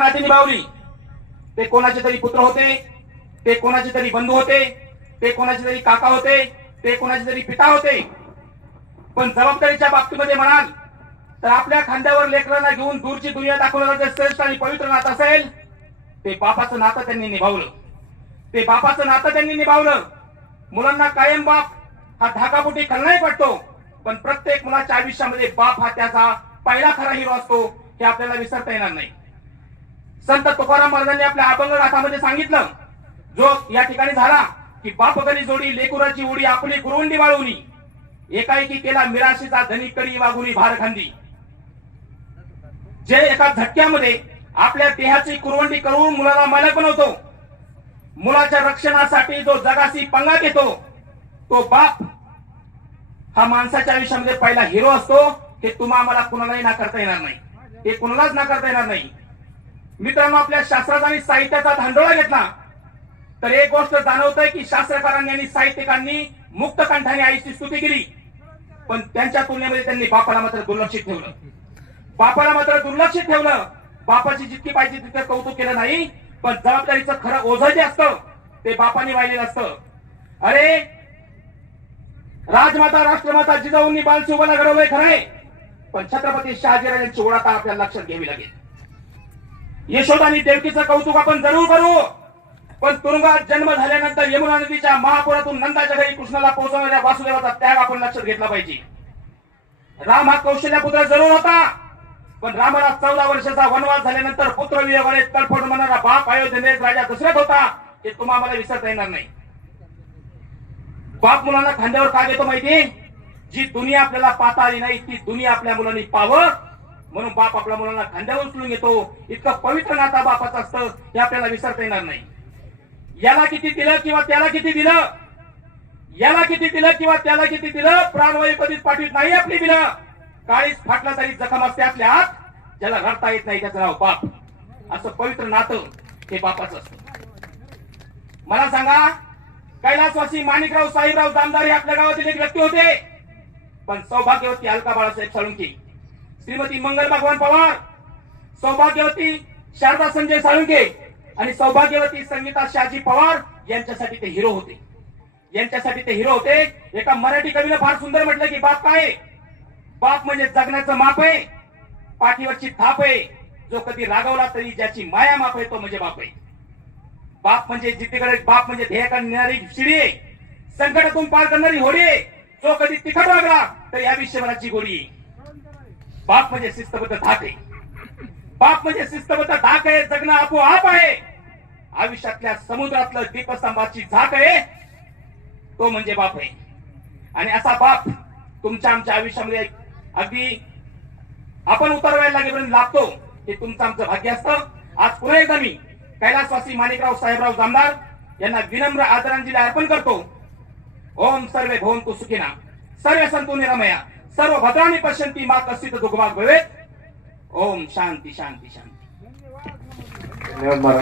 नाते निभावली. ते कोणाचे तरी पुत्र होते, ते कोणाचे तरी बंधू होते, ते कोणाचे तरी काका होते, ते कोणाचे तरी पिता होते. पण जबाबदारीच्या बाबतीमध्ये म्हणाल तर आपल्या खांद्यावर लेकरांना घेऊन दूरची दुनिया दाखवणारं जे श्रेष्ठ आणि पवित्र नातं असेल ते बापाचं नातं त्यांनी निभावलं. ते बापाचं नातं त्यांनी निभावलं. मुलांना कायम बाप हा धाकापोटी खलनायक वाटतो, पण प्रत्येक मुलाच्या आयुष्यामध्ये बाप हा त्याचा पहिला खरा हिरो असतो, हे आपल्याला विसरता येणार नाही. संत तुकाराम महाराजांनी आपल्या अभंग गाथामध्ये सांगितलं, जो या ठिकाणी झाला की बाप गली जोडी लेकुराची उडी आपली कुरुंडी वाळवणी, एकाएकी केला मिराशीचा धनी करी वागुनी भार खांदी. जे एका झटक्यामध्ये आपल्या देहाची कुरवंडी करून मुलाला मालक बनवतो, मुलाच्या रक्षणासाठी जो जगाशी पंगा घेतो, तो बाप हा माणसाच्या आयुष्यामध्ये पहिला हिरो असतो. हे तुम्हाला आम्हाला कुणालाही नाकारता येणार नाही, हे कुणालाच नाकारता येणार नाही. मित्रांनो, आपल्या शास्त्राचा आणि साहित्याचा धांडोळा घेतला तर एक गोष्ट जाणवतंय की शास्त्रकारांनी आणि साहित्यिकांनी मुक्त कंठाने आईची स्तुती केली, पण त्यांच्या तुलनेमध्ये त्यांनी बापाला मात्र दुर्लक्षित ठेवलं. बापाला मात्र दुर्लक्षित ठेवलं. बापाची जितकी पाहिजे तितकं कौतुक केलं नाही, पण जबाबदारीचं खरं ओझं जे असतं ते बापाने वाहिलेलं असतं. अरे राजमाता राष्ट्रमाता जिजाऊंनी बालशिवबाला घडवलंय खरंय, पण छत्रपती शहाजीराजांची ओढ आता आपल्याला लक्षात घ्यावी लागेल. यशोदा आणि देवकीचं कौतुक आपण जरूर करू, पण तुरुंगात जन्म झाल्यानंतर यमुना नदीच्या महापुरातून नंदाच्या घरी कृष्णाला पोहोचवणाऱ्या वासुदेवाचा त्याग आपण लक्षात घेतला पाहिजे. राम हा कौशल्यपुत्र जरूर होता, पण रामाला 14 वर्षाचा वनवास झाल्यानंतर पुत्रवियोगाने तडफड म्हणणारा बाप अयोध्येत राजा दशरथ होता, हे तुम्हाला मला विसरता येणार नाही. बाप मुलांना खांद्यावर का घेतो माहिती? जी दुनिया आपल्याला पाहता आली नाही ती दुनिया आपल्या मुलांनी पाहावं म्हणून बाप आपल्या मुलांना खांद्यावर उचलून घेतो. इतकं पवित्र नातं बापाचं असतं, हे आपल्याला विसरता येणार नाही. याला किती दिलं किंवा त्याला किती दिलं, याला किती दिलं किंवा त्याला किती दिलं, प्राणवायू कधीच पाठवित नाही आपली बिलं. काळीच फाटला तरी जखम असते आपल्या हात, ज्याला रडता येत नाही त्याचं नाव बाप. असं पवित्र नातं हे बापाचं असतं. मला सांगा, कैलासवासी माणिकराव साहेबराव जामदार हे आपल्या गावातील एक व्यक्ती होते, पण सौभाग्यवती अलका बाळासाहेब साळुंखे, श्रीमती मंगल भगवान पवार, सौभाग्यवती शारदा संजय साळुंखे आणि सौभाग्यवती संगीता शहाजी पवार यांच्यासाठी ते हिरो होते. यांच्यासाठी ते हिरो होते. एका मराठी कवीने फार सुंदर म्हटलं की बाप काय? बाप म्हणजे जगण्याचं माप आहे, पाठीवरची थाप आहे, जो कधी रागवला तरी ज्याची माया माप आहे तो म्हणजे बाप आहे. बाप म्हणजे जितेकडे, बाप म्हणजे ध्येयाकडे नेणारी शिडी आहे, संकटातून पार करणारी होडी आहे, जो कधी तिखट वागला तर या विश्वभराची गोडी आहे. बाप म्हणजे शिस्तबद्ध धाक आहे. बाप म्हणजे शिस्तबद्ध धाक आहे, जगणं आपोआप आहे. आयुष्यातल्या समुद्रातलं दीपस्तंभाची झाक आहे, तो म्हणजे बाप आहे. आणि असा बाप तुमच्या आमच्या आयुष्यामध्ये अगदी आपण उतरवायला लागेपर्यंत लागतो, हे तुमचं आमचं भाग्य असतं. आज पुन्हा एकदा मी कैलासवासी माणिकराव साहेबराव जामदार यांना विनम्र आदरांजली अर्पण करतो. ओम सर्वे भवन्तु सुखिनः, सर्वे सन्तु निरामया, सर्व भद्राणि पश्यन्ति मा कश्चित् दुःखभाग् भवेत्. ओम शांती शांती शांती. धन्यवाद महाराज.